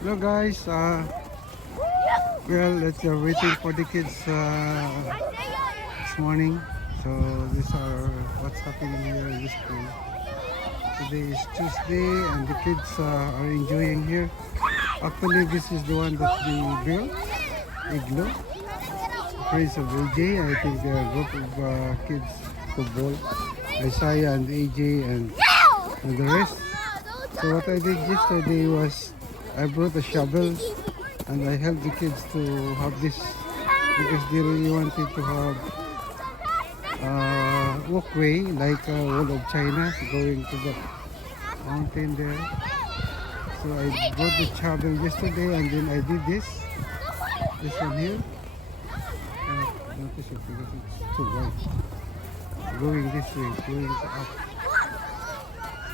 Hello guys, well, it's waiting for the kids this morning. So these are what's happening here in the school. Today is Tuesday and the kids are enjoying here. Actually, this is the one that the girl, Iglo, friends of AJ. I think they are a group of kids, football, Isaiah and AJ and the rest. So what I did yesterday was I brought a shovel and I helped the kids to have this because they really wanted to have a walkway like a wall of China going to the mountain there. So I brought the shovel yesterday and then I did this one here. Notice it because it's too wide. Going this way, going up.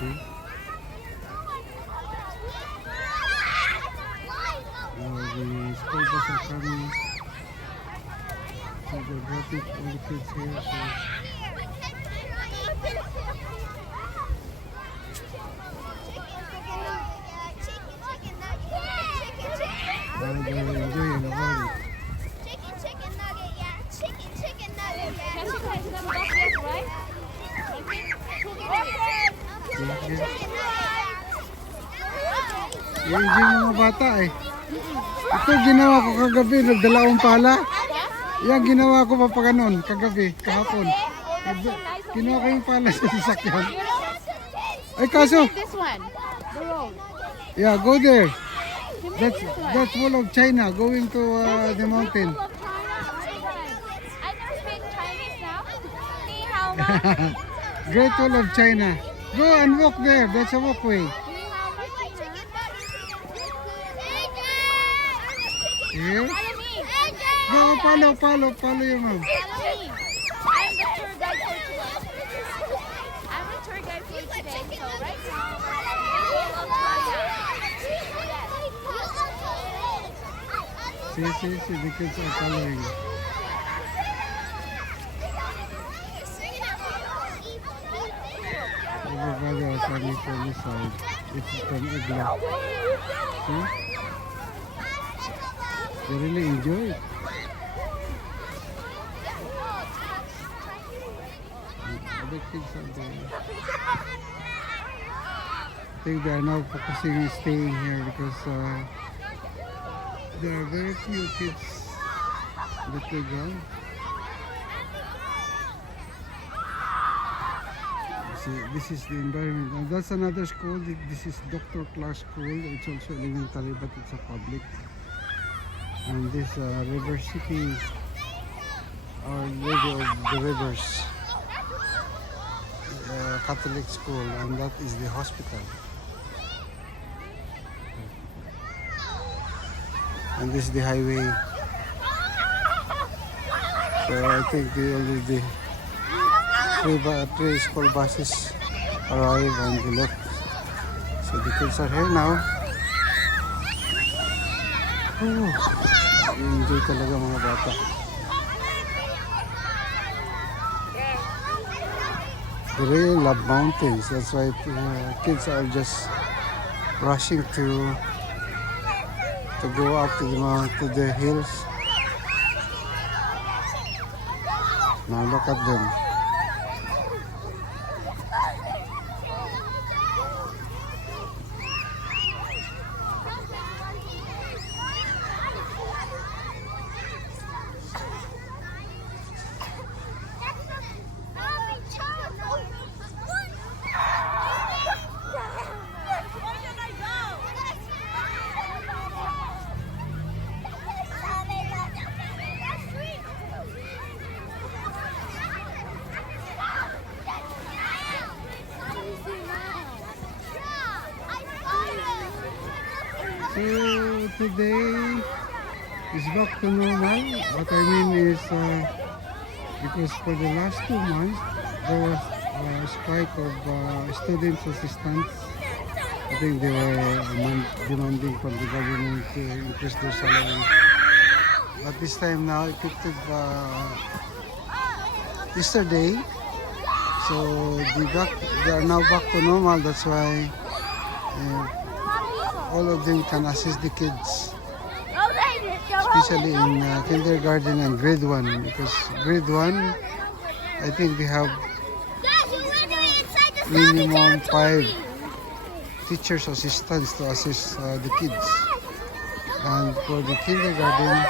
See? The school bus are coming. So they brought it all the kids here. So they're enjoying about it. Chicken nugget, yeah. Chicken nugget, yeah. Yung mga bata eh. Ito ginawa ko kagabi, nagdala akong pala. Yan ginawa ko pa paganoon kagabi, kahapon. Ginawa ko yung pala sa sasakyan. Ay kaso. This one, the road. Yeah, go there. That's wall of China going to the mountain. I never speak Chinese now. Ni hao ma. Great Wall of China. Go and walk there. That's a walkway. Here. Go, follow your mom. I'm the tour guide for today. I'm the tour guide for today. So right now, we're See, the kids are following. Everybody are coming from this side. It's from Igla. See? They really enjoy it. Other kids are there. I think they are now focusing on staying here because there are very few kids in the playground. See, this is the environment. And that's another school. This is Dr. Clark School. It's also elementary, but it's a public. And this River City, Our Lady of the Rivers Catholic School, and that is the hospital. And this is the highway. So I think the three school buses arrive and they left. So the kids are here now. Enjoy talaga mga bata. They really love mountains. That's why kids are just rushing to go up to the hills. Now look at them. So today is back to normal. What I mean is because for the last 2 months there was a strike of students assistants. I think they were demanding from the government to increase their salary. But this time now, effective yesterday, so they are now back to normal. That's why all of them can assist the kids, especially in kindergarten and grade 1, because grade 1, I think they have minimum 5 teachers assistants to assist the kids. And for the kindergarten,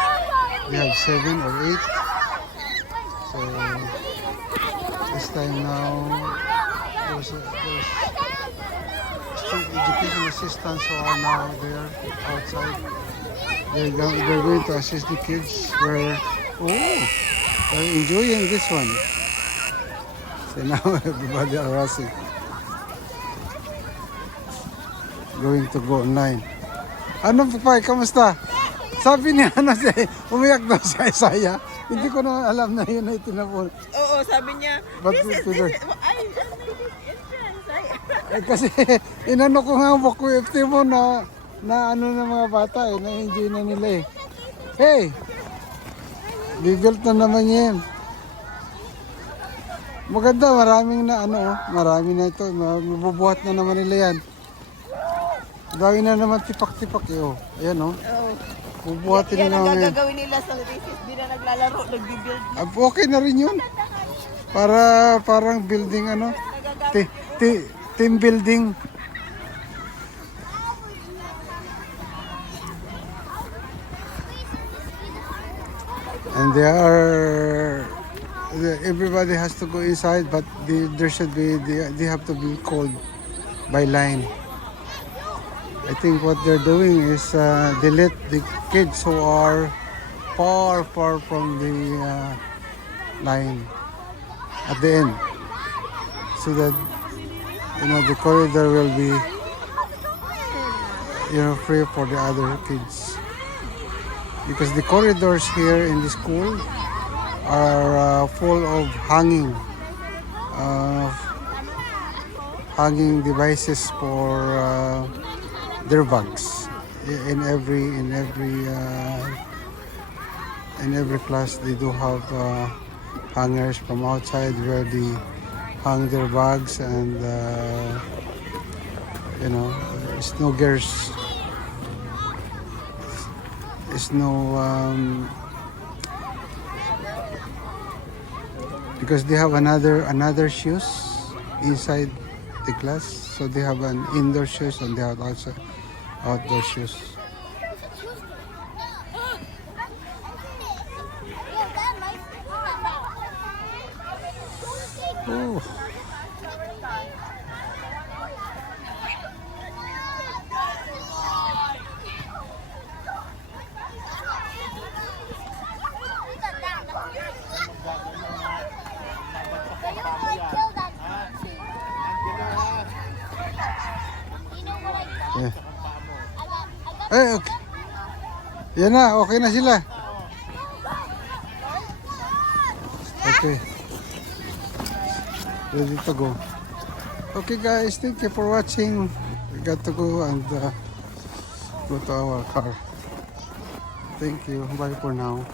we have 7 or 8. So this time now, those education assistants who are now there outside, they're going to assist the kids. They're enjoying this one. So now everybody are rushing, going to go online. Ano Papay, kamusta? Sabi niya, umiyak daw si Isaiah. Hindi ko na alam na yun ay tinapon. Oo, sabi niya, But this Peter, is, kasi inano ko nga book FT mo na ano ng mga bata na-enjoy na nila eh. Hey! Bibuilt na naman yan. Maganda, maraming na marami na ito. Mabubuhat na naman nila yan. Dami na naman tipak-tipak eh. Ayan bubuhatin yan na ang naman. gagawin nila sa recess. Di na naglalaro, nagbibuild. Okay na rin yun. Parang building team building. And everybody has to go inside, but they have to be called by line. I think what they're doing is they let the kids who are far from the line at the end, so that the corridor will be free for the other kids, because the corridors here in the school are full of hanging devices for their bags. In every class they do have hangers from outside where they hang their bags, and because they have another shoes inside the class, so they have an indoor shoes and they have also outdoor shoes. Oh. Yeah. Okay. Yan na, okay na sila. Okay. Ready to go. Okay guys, thank you for watching. We got to go and go to our car. Thank you. Bye for now.